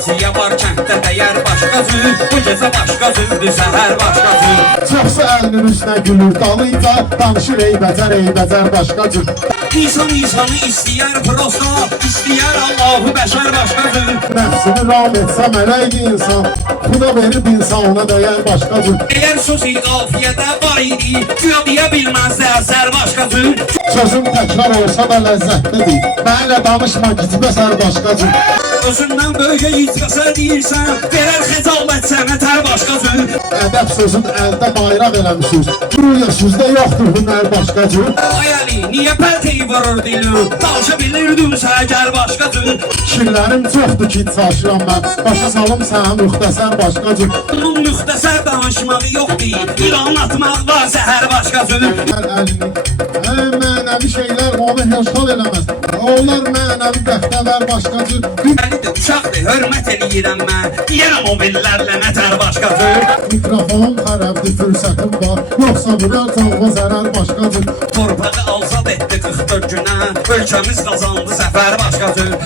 Mərsiyə var kənddə dəyər başqa cür. Bu gecə başqa cürdür, səhər başqa cür. Çoxsa əlinin üstünə gülür dalıyca, danışır eybəcər başqa cür. İnsan insanı istəyər prosta, istəyər Allahu bəşər başqa cür. Nəfsini ram etsə mələk insan, Xuda verib insana dəyər başqa cür. Əgər sözü qafiyyədə var idi, güya deyə bilməzsə əsər başqa cür. Sözüm təkrar olsa da ləzzətlidir, mənlə danışma gizbəsər başqa cür. Özündən böyüyə yitqəsə deyirsən, verər xəcalət sənə tər başqa cür. Ədəb sözün əldə bayraq eləmişsiniz, Güya sizdə yoxdur hünər başqa cür. Ay Əli, niyə pəlteyi vurur dilin? Danışa bilirdimsə əgər başqa cür. Şirlərim çoxdur ki, çalışıram mən, başa salım sənə müxtəsər başqa cür. Bunun müxtəsər danışmağı yoxdur, İran atmaq var səhər başqa cür. Mənəvi şeylər onu heşal eləməz, onlar mənəvi qəhtəvər başqa cür. Əlidir, uşaqdır, hörmət eləyirəm mən, deyərəm o billərlə nətər başqa cür. Mikrofonum xərəbdir, fürsətim var, yoxsa vurar canıma zərər başqa cür. Torpağı azad etdi 44 günə, ölkəmiz qazandı zəfər başqa cür.